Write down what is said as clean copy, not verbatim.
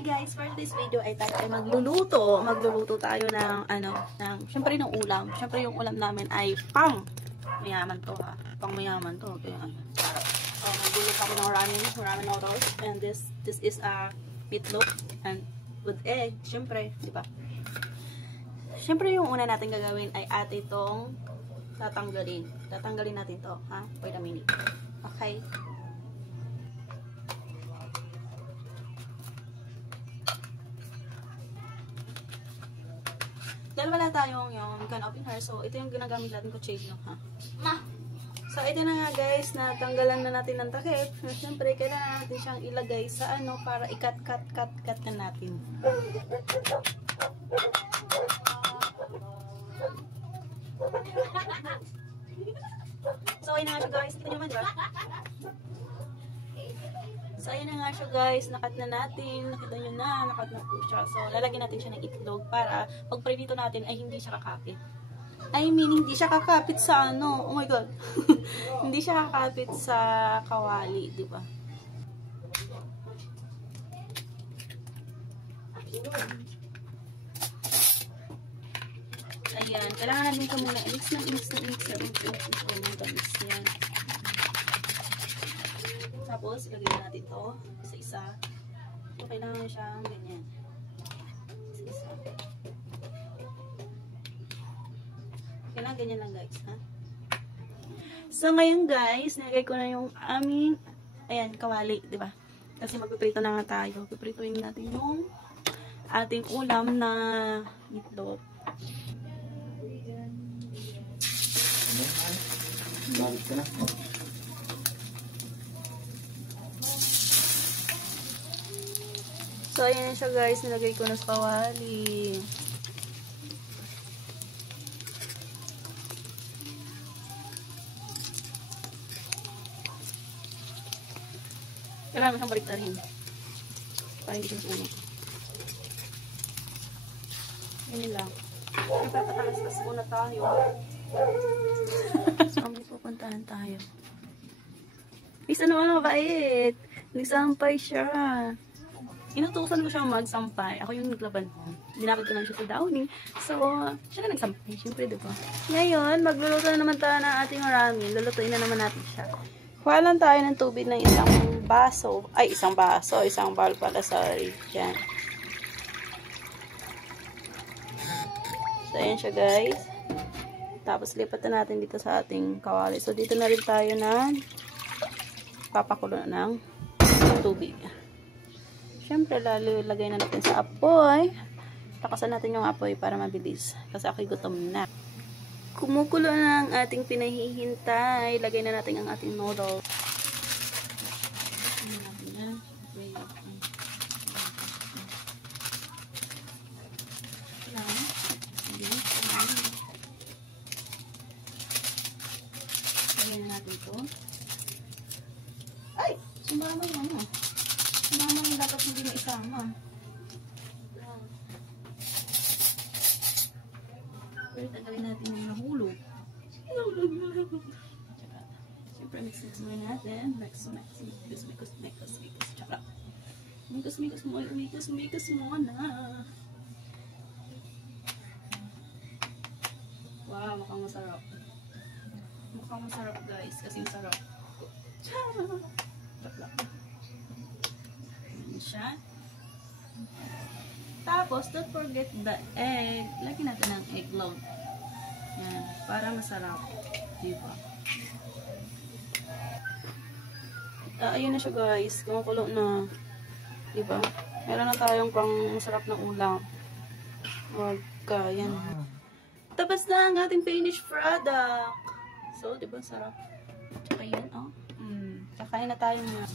Hi guys, for this video ay tayo ay magluluto. Magluluto tayo ng syempre ng ulam. Syempre yung ulam namin ay mayaman to ha. Pang mayaman to. Kaya magluluto ako ng ramen noodles, and this is a meatloaf and with egg, syempre, di ba? Syempre yung una natin gagawin ay ate itong tatanggalin. Tatanggalin natin to, ha? Wait a minute. Okay. Dalawa na tayong yung can open her. So, ito yung ginagamit natin ko change ha. So, ito na nga guys, natanggalan na natin ng takip. Siyempre, kailangan natin siyang ilagay sa para i-cut na natin. So, ayun na nga siya guys. Kita nyo naman, diba? So, ayun na nga siya guys. Nakat na natin. Nakita nyo na. Nakat na po siya. So, lalagyan natin siya ng itlog para pag prito natin ay hindi siya kakapit. I mean, hindi siya kakapit sa oh my god. Hindi siya kakapit sa kawali, di ba? Ayan. Kailangan natin ito muna. Mix. Yan. Tapos, ilagay natin ito isa-isa. So, kailangan siyang ganyan. Isa-isa. Kailangan ganyan lang guys, ha? So, ngayon guys, nilagay ko na yung aming, kawali, di ba? Kasi magpiprito na nga tayo. Piprituin natin yung ating ulam na meatloaf. Balik ka na. So, ayan na siya guys. Nilagay ko na sa kawali. Kailangan siyang baliktarin. Para hindi siya sunog. Yun lang. Ipapatalas muna tayo. So, may pupuntahan tayo. Isa naman mabait. Nagsampay siya. Inutusan ko siya magsampay. Ako yung naglaban ko. Dinapit ko lang siya sa downing. So, siya na nagsampay. Siyempre, diba? Ngayon, magluluto na naman tayo ng ating ramen. Lulutuin na naman natin siya. Kuha lang tayo ng tubig ng isang baso. Ay, isang baso. Isang bowl pala. Sorry. Yan. So, ayan siya guys. Tapos, lipat na natin dito sa ating kawali. So, dito na rin tayo na papakulo ng tubig. Siyempre, lalo ilagay na natin sa apoy. Takasan natin yung apoy para mabilis. Kasi ako'y gutom na. Kumukulo na ang ating pinahihintay. Lagay na natin ang ating noodles. Lagay na natin ito. Ay! Sumama yung Sumama yung dapat hindi na isama. Pero tagalin natin yung nahulog. Siyempre, mix muna natin. Mix muna. Wow, mukhang masarap. Mukhang masarap guys, kasing sarap. Siya. Tapos, don't forget the egg. Lagyan natin ng egg yolk. Yan. Para masarap. Diba? Ayun na siya guys. Kumukulo na. Diba? Meron na tayong pang masarap na ulam. Wag ka. Yan. Tapos na ang ating finished product. So, diba? Sarap. Tsaka yan, oh. Kakain na tayo na.